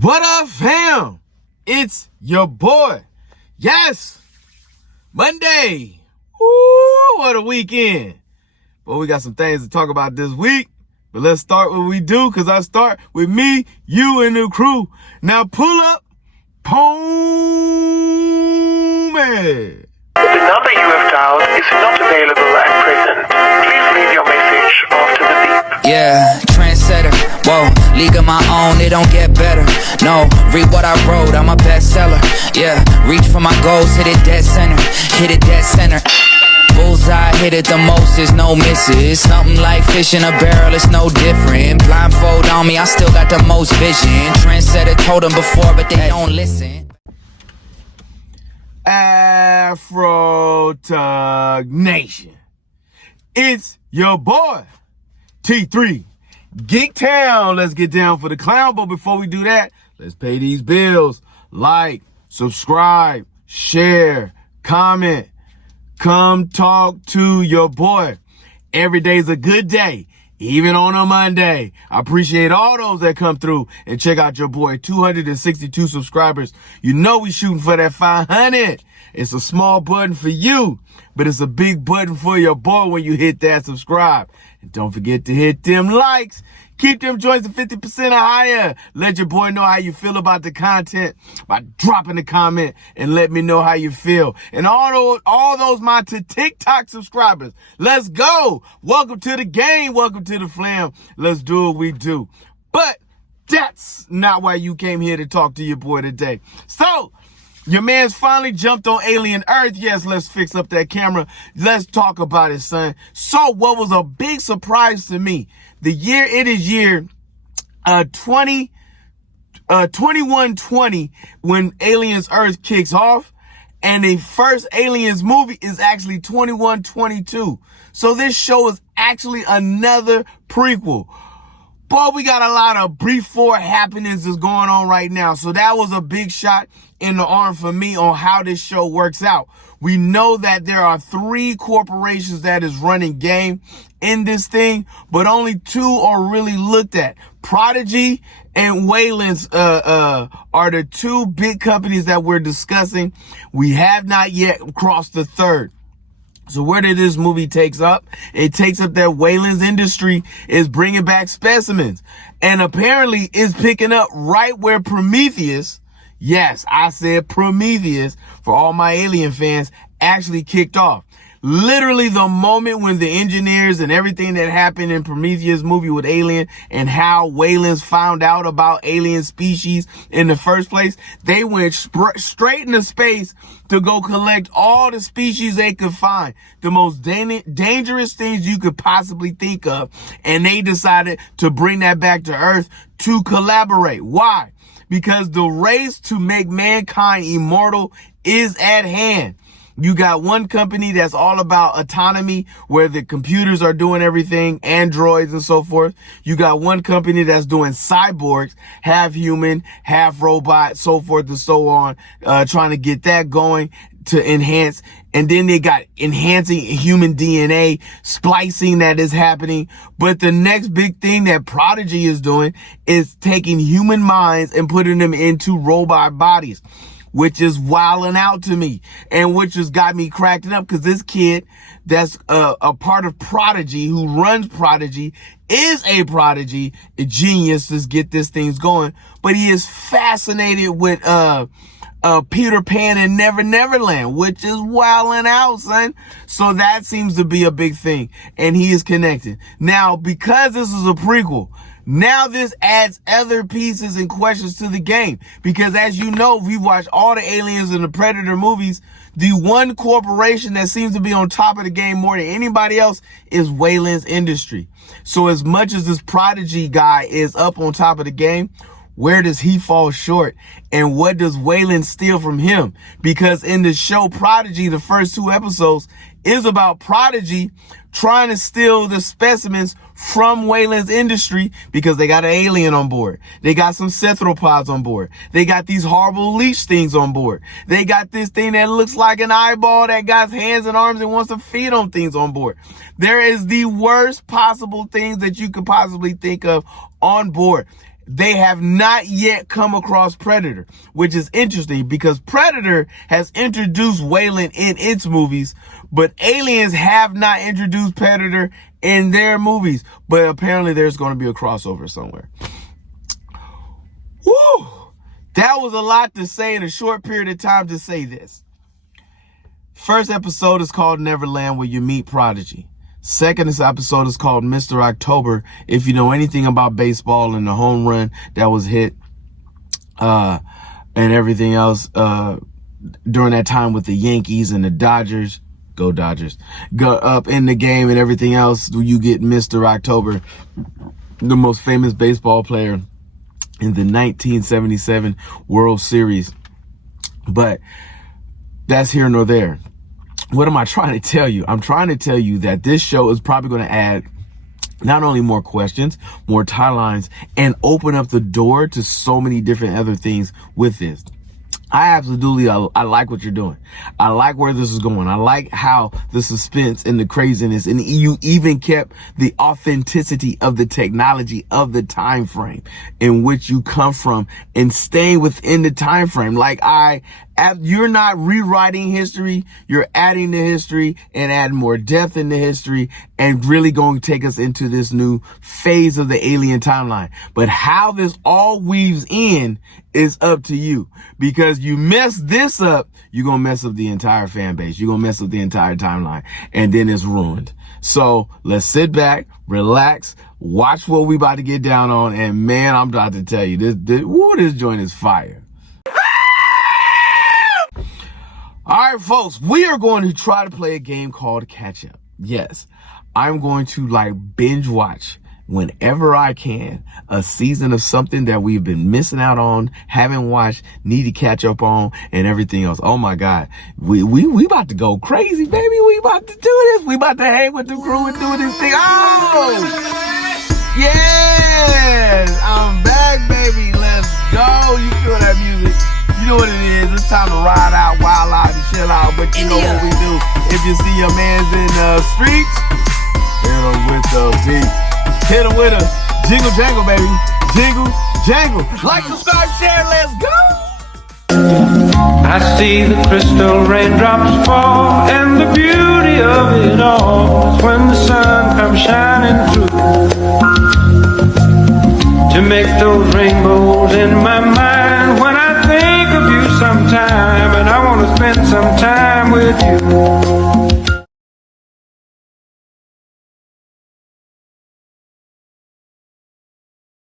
What up, fam? It's your boy. Yes, Monday. Woo, what a weekend. But we got some things to talk about this week. But let's start what we do, because I start with me, you, and the crew. Now pull up, Pome. The number you have dialed is not available at present. Please leave your message after the beep. Yeah, trendsetter, whoa, league of my own, it don't get better. No, read what I wrote, I'm a bestseller. Yeah, reach for my goals, hit it dead center, hit it dead center. Bullseye, hit it the most, there's no misses. Something like fish in a barrel, it's no different. Blindfold on me, I still got the most vision. Trendsetter told them before, but they don't listen. Afro Tug Nation. It's your boy, T3, Geek Town. Let's get down for the clown. But before we do that, let's pay these bills. Like, subscribe, share, comment. Come talk to your boy. Every day's a good day, even on a Monday. I appreciate all those that come through and check out your boy. 262 subscribers. You know we shooting for that 500. It's a small button for you, but it's a big button for your boy when you hit that subscribe. And don't forget to hit them likes. Keep them joints at 50% or higher. Let your boy know how you feel about the content by dropping a comment and let me know how you feel. And all those my TikTok subscribers, let's go. Welcome to the game. Welcome to the flam. Let's do what we do. But that's not why you came here to talk to your boy today. So, your man's finally jumped on alien Earth. Yes, let's fix up that camera. Let's talk about it, son. So what was a big surprise to me, it is year 2120 when Aliens Earth kicks off. And the first Aliens movie is actually 2122. So this show is actually another prequel. Boy, we got a lot of before happenings that's going on right now. So that was a big shot in the arm for me on how this show works out. We know that there are 3 corporations that is running game in this thing, but only 2 are really looked at. Prodigy and Wayland's are the 2 big companies that we're discussing. We have not yet crossed the 3rd. So where did this movie takes up? It takes up that Wayland's Industry is bringing back specimens, and apparently is picking up right where Prometheus, yes, I said Prometheus for all my alien fans, actually kicked off. Literally the moment when the engineers and everything that happened in Prometheus movie with Alien and how Wayland's found out about alien species in the first place, they went straight into space to go collect all the species they could find, the most dangerous things you could possibly think of, and they decided to bring that back to Earth to collaborate. Why? Because the race to make mankind immortal is at hand. You got one company that's all about autonomy, where the computers are doing everything, androids and so forth. You got one company that's doing cyborgs, half human, half robot, so forth and so on, trying to get that going to enhance. And then they got enhancing human DNA, splicing that is happening. But the next big thing that Prodigy is doing is taking human minds and putting them into robot bodies, which is wilding out to me, and which has got me cracking up, because this kid that's a part of Prodigy, who runs Prodigy, is a prodigy, a genius to get this things going, but he is fascinated with Peter Pan and Never Neverland, which is wilding out, son. So that seems to be a big thing, and he is connected. Now, because this is a prequel, now this adds other pieces and questions to the game, because as you know, if you watch all the Aliens and the Predator movies, the one corporation that seems to be on top of the game more than anybody else is Wayland's Industry. So as much as this Prodigy guy is up on top of the game, where does he fall short? And what does Wayland steal from him? Because in the show Prodigy, the first 2 episodes is about Prodigy trying to steal the specimens from Wayland's Industry, because they got an alien on board. They got some cephalopods on board. They got these horrible leech things on board. They got this thing that looks like an eyeball that got hands and arms and wants to feed on things on board. There is the worst possible things that you could possibly think of on board. they have not yet come across Predator, which is interesting because Predator has introduced Weyland in its movies, but Aliens have not introduced Predator in their movies. But apparently there's going to be a crossover somewhere. Woo! That was a lot to say in a short period of time to say this. First episode is called Neverland, where you meet Prodigy. Second episode is called Mr. October. If you know anything about baseball and the home run that was hit, and everything else, during that time with the Yankees and the Dodgers, go Dodgers, go up in the game and everything else, you get Mr. October, the most famous baseball player in the 1977 World Series. But that's here nor there. What am I trying to tell you? I'm trying to tell you that this show is probably going to add not only more questions, more timelines, and open up the door to so many different other things with this. I like what you're doing. I like where this is going. I like how the suspense and the craziness, and you even kept the authenticity of the technology of the time frame in which you come from and staying within the time frame. You're not rewriting history. You're adding to history and adding more depth in the history and really going to take us into this new phase of the Alien timeline. But how this all weaves in is up to you, because you mess this up, you're going to mess up the entire fan base. You're going to mess up the entire timeline, and then it's ruined. So let's sit back, relax, watch what we about to get down on. And man, I'm about to tell you, this joint is fire. All right, folks, we are going to try to play a game called Catch Up. Yes, I'm going to binge watch whenever I can a season of something that we've been missing out on, haven't watched, need to catch up on, and everything else. Oh my God, we about to go crazy, baby. We about to do this. We about to hang with the crew and do this thing. Oh, yes, I'm back, baby. Let's go. You feel that music? You know what it is. It's time to ride out, wild out, and chill out. But you know what we do. If you see your mans in the streets, hit them with the beat. Hit them with a jingle jangle, baby. Jingle jangle. Like, subscribe, share. Let's go. I see the crystal raindrops fall, and the beauty of it all is when the sun comes shining through to make those rainbows in my mind when I think of you sometime, and I want to spend some time with you.